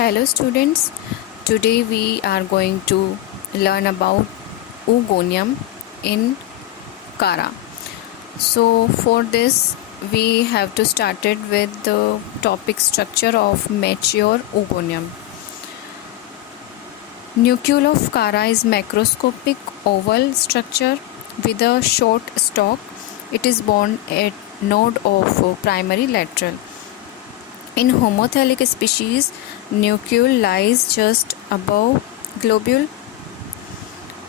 Hello students, today we are going to learn about oogonium in Kara. So for this we have to start it with the topic structure of mature oogonium. Nucleus of Kara is macroscopic oval structure with a short stalk. It is borne at node of primary lateral. In homothallic species, nucleus lies just above globule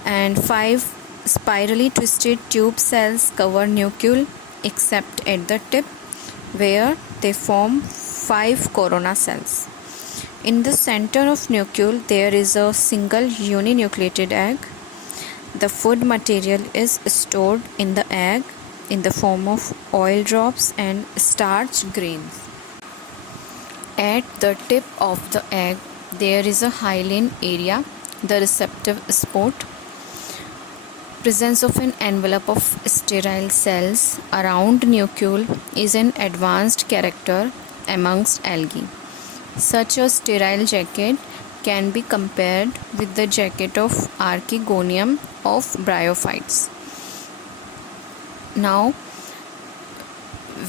and 5 spirally twisted tube cells cover nucleus except at the tip where they form 5 corona cells. In the center of nucleus there is a single uninucleated egg. The food material is stored in the egg in the form of oil drops and starch grains. At the tip of the egg, there is a hyaline area, the receptive spot. Presence of an envelope of sterile cells around nucleus is an advanced character amongst algae. Such a sterile jacket can be compared with the jacket of Archegonium of bryophytes. Now,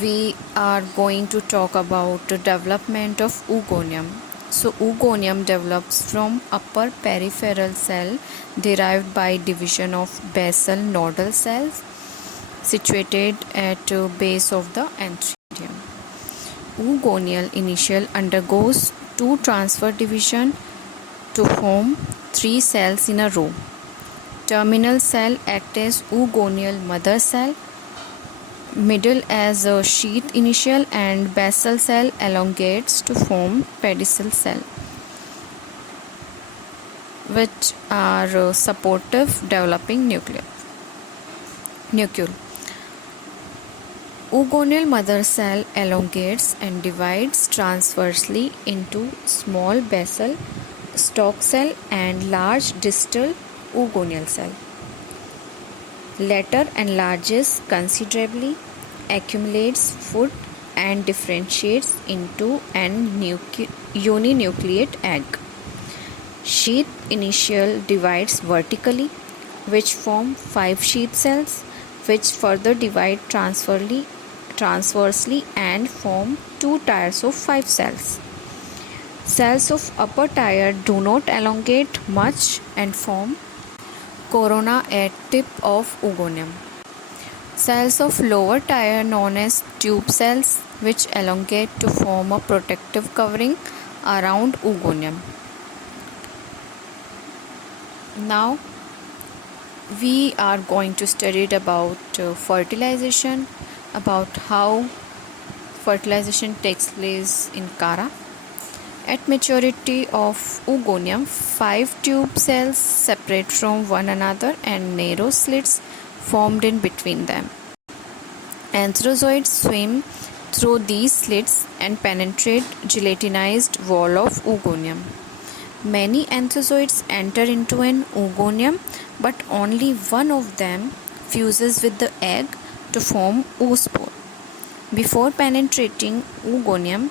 we are going to talk about the development of oogonium. So oogonium develops from upper peripheral cell derived by division of basal nodal cells situated at base of the antheridium. Oogonial initial undergoes 2 transfer division to form 3 cells in a row. Terminal cell act as oogonial mother cell, middle as a sheath initial, and basal cell elongates to form pedicel cell, which are supportive developing nucleus. Oogonial mother cell elongates and divides transversely into small basal stalk cell and large distal oogonial cell. Latter enlarges considerably, accumulates food, and differentiates into an uninucleate egg. Sheath initial divides vertically, which form 5 sheath cells, which further divide transversely and form 2 tiers of 5 cells. Cells of upper tier do not elongate much and form corona at tip of oogonium. Cells of lower tier known as tube cells, which elongate to form a protective covering around oogonium. Now we are going to study about fertilization, about how fertilization takes place in Kara. At maturity of oogonium, 5 tube cells separate from one another and narrow slits formed in between them. Antherozoids swim through these slits and penetrate gelatinized wall of oogonium. Many antherozoids enter into an oogonium, but only one of them fuses with the egg to form oospore. Before penetrating oogonium,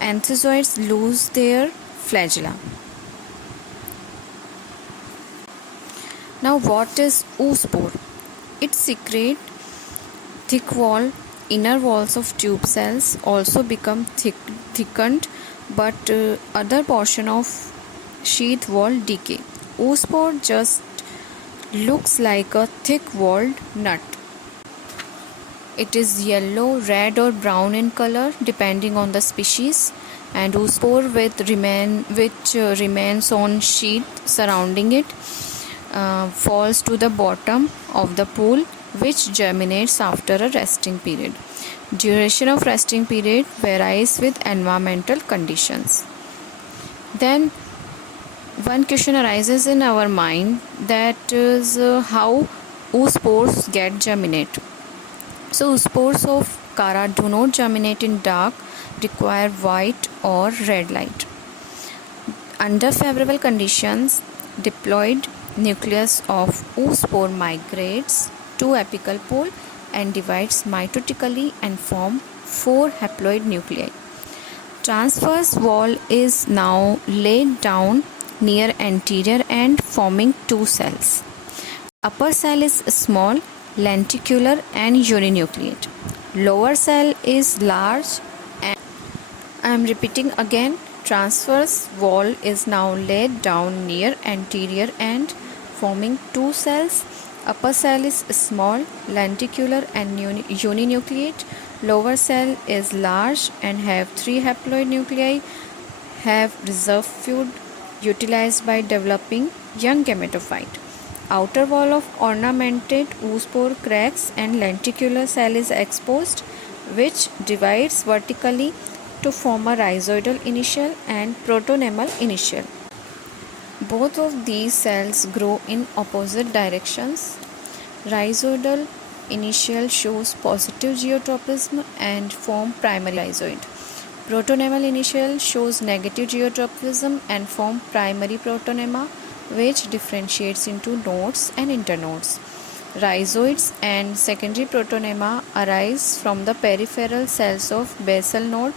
antherozoids lose their flagella. Now, what is oospore? It secretes thick wall. Inner walls of tube cells also become thickened, but other portion of sheath wall decay. Oospore just looks like a thick-walled nut. It is yellow, red or brown in color depending on the species, and oospore which remains on sheath surrounding it falls to the bottom of the pool, which germinates after a resting period. Duration of resting period varies with environmental conditions. Then one question arises in our mind, that is how oospores get germinate. So spores of Kara do not germinate in dark, require white or red light. Under favorable conditions, diploid nucleus of oospore migrates to apical pole and divides mitotically and form 4 haploid nuclei. Transverse wall is now laid down near anterior end forming two cells. Upper cell is small, lenticular and uninucleate. Lower cell is large and I am repeating again. Transverse wall is now laid down near anterior end forming two cells. Upper cell is small, lenticular and uninucleate. Lower cell is large and have three haploid nuclei, have reserve food utilized by developing young gametophyte. Outer wall of ornamented oospore cracks and lenticular cell is exposed, which divides vertically to form a rhizoidal initial and protonemal initial. Both of these cells grow in opposite directions. Rhizoidal initial shows positive geotropism and form primary rhizoid. Protonemal initial shows negative geotropism and form primary protonema, which differentiates into nodes and internodes. Rhizoids and secondary protonema arise from the peripheral cells of basal node.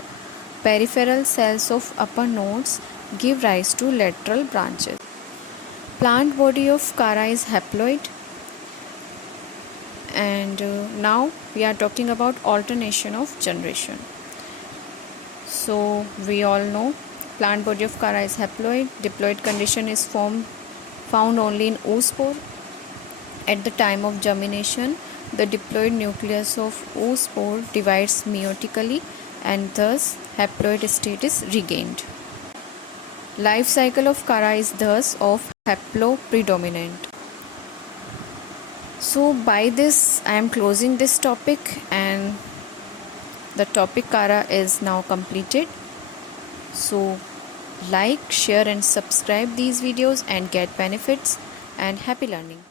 Peripheral cells of upper nodes give rise to lateral branches. Plant body of Chara is haploid. And now we are talking about alternation of generation. So we all know plant body of Chara is haploid. Diploid condition is found only in oospore. At the time of germination, the diploid nucleus of oospore divides meiotically and thus haploid state is regained. Life cycle of Chara is thus of haplopredominant. So by this I am closing this topic and the topic Chara is now completed. So like, share and subscribe these videos and get benefits, and happy learning.